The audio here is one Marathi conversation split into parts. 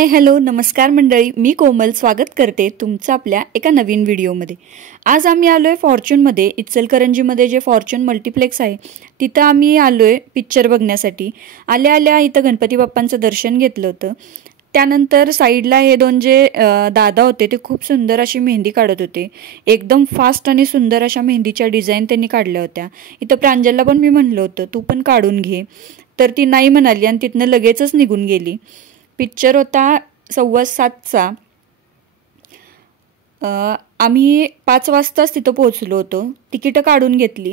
हाय हॅलो नमस्कार मंडळी, मी कोमल स्वागत करते तुमचं आपल्या एका नवीन व्हिडिओमध्ये। आज आम्ही आलोय फॉर्च्यूनमध्ये, इचलकरंजीमध्ये जे फॉर्च्यून मल्टीप्लेक्स आहे तिथं आम्ही आलोय पिक्चर बघण्यासाठी। आल्या आल्या इथं गणपती बाप्पांचं दर्शन घेतलं होतं। त्यानंतर साइडला हे दोन जे दादा होते ते खूप सुंदर अशी मेहंदी काढत होते। एकदम फास्ट आणि सुंदर अशा मेहंदीच्या डिझाइन त्यांनी काढल्या होत्या। इथं प्रांजलला पण मी म्हणलं होतं तू पण काढून घे, तर ती नाही म्हणाली आणि तिथनं लगेचच निघून गेली। पिक्चर होता 7:15चा। आम्ही 5 वाजताच तिथं पोहोचलो होतो। तिकीट काढून घेतली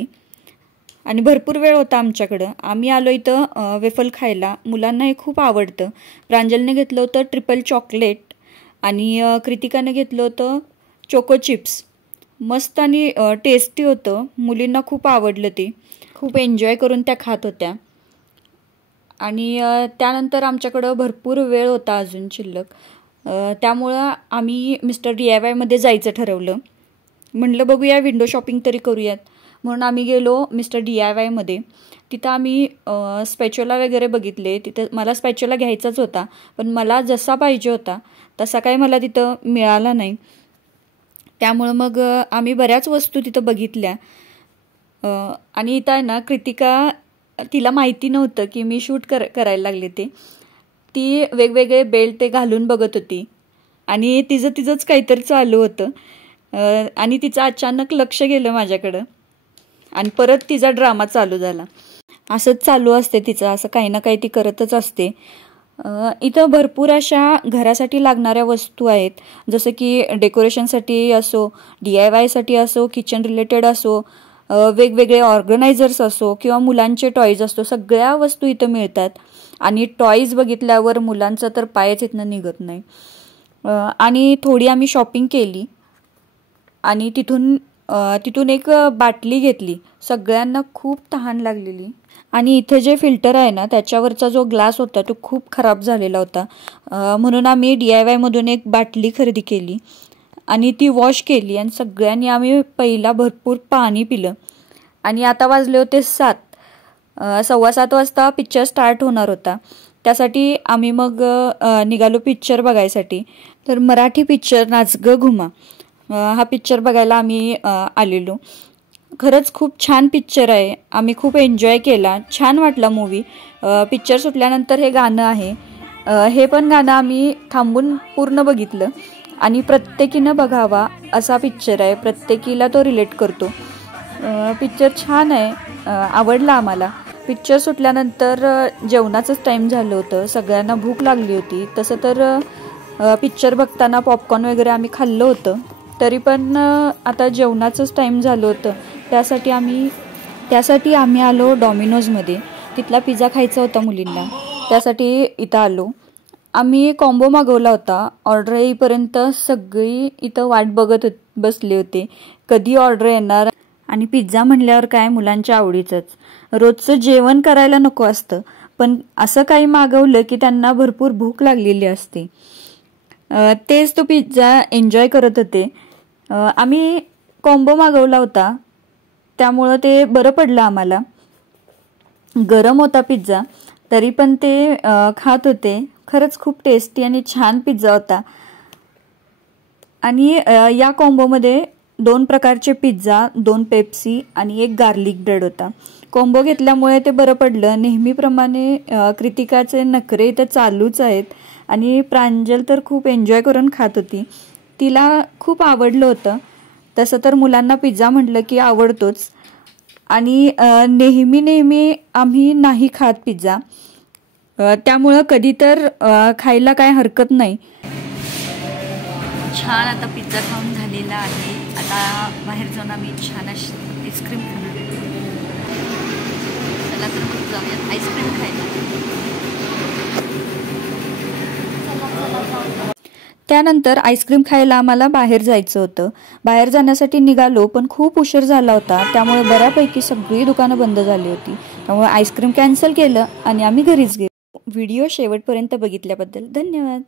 आणि भरपूर वेळ होता आमच्याकडे। आम्ही आलो इथं वेफल खायला, मुलांना हे खूप आवडतं। प्रांजलने घेतलं होतं ट्रिपल चॉकलेट आणि कृतिकाने घेतलं होतं चोको चिप्स। मस्त आणि टेस्टी होतं, मुलींना खूप आवडलं, ते खूप एन्जॉय करून त्या खात होत्या। आणि त्यानंतर आमच्याकडे भरपूर वेळ होता अजून शिल्लक, त्यामुळे आम्ही मिस्टर DIY मध्ये जायचं ठरवलं। म्हणलं बघूया विंडो शॉपिंग तरी करूयात, म्हणून आम्ही गेलो मिस्टर DIY मध्ये। तिथं आम्ही स्पॅच्युला वगैरे बघितले। तिथं मला स्पॅच्युला घ्यायचाच होता, पण मला जसा पाहिजे होता तसा काही मला तिथं मिळाला नाही। त्यामुळे मग आम्ही बऱ्याच वस्तू तिथं बघितल्या। आणि इथं आहे ना कृतिका, तिला माहिती नव्हतं की मी शूट करायला लागले ते। ती वेगवेगळे बेल्ट ते घालून बघत होती आणि तिचंच काहीतरी चालू होतं आणि तिचं अचानक लक्ष गेलं माझ्याकडं आणि परत तिचा ड्रामा चालू झाला। असंच चालू असते तिचं, असं काही ना काही ती करतच असते। इथं भरपूर अशा घरासाठी लागणाऱ्या वस्तू आहेत, जसं की डेकोरेशनसाठी असो, DIY साठी असो, किचन रिलेटेड असो, वेगवेगळे ऑर्गनायझर्स असो किंवा मुलांचे टॉयज असतो, सगळ्या वस्तू इथं मिळतात। आणि टॉयज बघितल्यावर मुलांचं तर पायच इथनं निघत नाही। आणि थोडी आम्ही शॉपिंग केली आणि तिथून एक बाटली घेतली। सगळ्यांना खूप तहान लागलेली आणि इथे जे फिल्टर आहे ना त्याच्यावरचा जो ग्लास होता तो खूप खराब झालेला होता, म्हणून आम्ही DIY मधून एक बाटली खरेदी केली आणि ती वॉश केली आणि सगळ्यांनी आम्ही पहिला भरपूर पाणी पिलं। आणि आता वाजले होते 7, 7:15 वाजता पिक्चर स्टार्ट होणार होता। त्यासाठी आम्ही मग निघालो पिक्चर बघायसाठी। तर मराठी पिक्चर नाच ग घुमा हा पिक्चर बघायला आम्ही आलेलो। खरंच खूप छान पिक्चर आहे, आम्ही खूप एन्जॉय केला, छान वाटला मूवी। पिक्चर सुटल्यानंतर हे गाणं आहे, हे पण गाणं आम्ही थांबून पूर्ण बघितलं आणि प्रत्येकीनं बघावा असा पिक्चर आहे, प्रत्येकीला तो रिलेट करतो। पिक्चर छान आहे, आवडला आम्हाला। पिक्चर सुटल्यानंतर जेवणाचंच टाइम झालं होतं, सगळ्यांना भूक लागली होती। तसं तर पिक्चर बघताना पॉपकॉर्न वगैरे आम्ही खाल्लं होतं, तरी पण आता जेवणाचंच टाइम झालं होतं। त्यासाठी आम्ही आलो डॉमिनोजमध्ये। तिथला पिझ्झा खायचा होता मुलींना, त्यासाठी इथं आलो। आम्ही कॉम्बो मागवला होता। ऑर्डर येईपर्यंत सगळी इथं वाट बघत बसले होते, कधी ऑर्डर येणार। आणि पिझ्झा म्हणल्यावर काय मुलांच्या आवडीचंच, रोजचं जेवण करायला नको असतं, पण असं काही मागवलं की त्यांना भरपूर भूक लागलेली असते। तेच तो पिझ्झा एन्जॉय करत होते। आम्ही कॉम्बो मागवला होता त्यामुळं ते बरं पडलं आम्हाला। गरम होता पिझ्झा तरी पण ते खात होते। खरंच खूप टेस्टी आणि छान पिझ्झा होता। आणि या कॉम्बोमध्ये 2 प्रकारचे पिझ्झा, 2 पेप्सी आणि 1 गार्लिक ब्रेड होता। कॉम्बो घेतल्यामुळे ते बरं पडलं। नेहमीप्रमाणे कृतिकाचे नखरे इथं चालूच आहेत आणि प्रांजल तर खूप एन्जॉय करून खात होती, तिला खूप आवडलं होतं। तसं तर मुलांना पिझ्झा म्हटलं की आवडतोच आणि नेहमी आम्ही नाही खात पिझ्झा, त्यामुळं कधी तर खायला काय हरकत नाही। छान आता पिझ्झा खाऊन झालेला आहे, आता बाहेर जाऊन आम्ही छान अशी आईस्क्रीम खाणार। चला तर मग जाऊयात आईस्क्रीम खायला। त्यानंतर आईस्क्रीम खायला आम्हाला बाहेर जायचं होतं। बाहेर जाण्यासाठी निघालो पण खूप उशीर झाला होता, त्यामुळे बऱ्यापैकी सगळी दुकानं बंद झाली होती। त्यामुळे आईस्क्रीम कॅन्सल केलं आणि आम्ही घरीच गेलो। व्हिडिओ शेवटपर्यंत बघितल्याबद्दल धन्यवाद।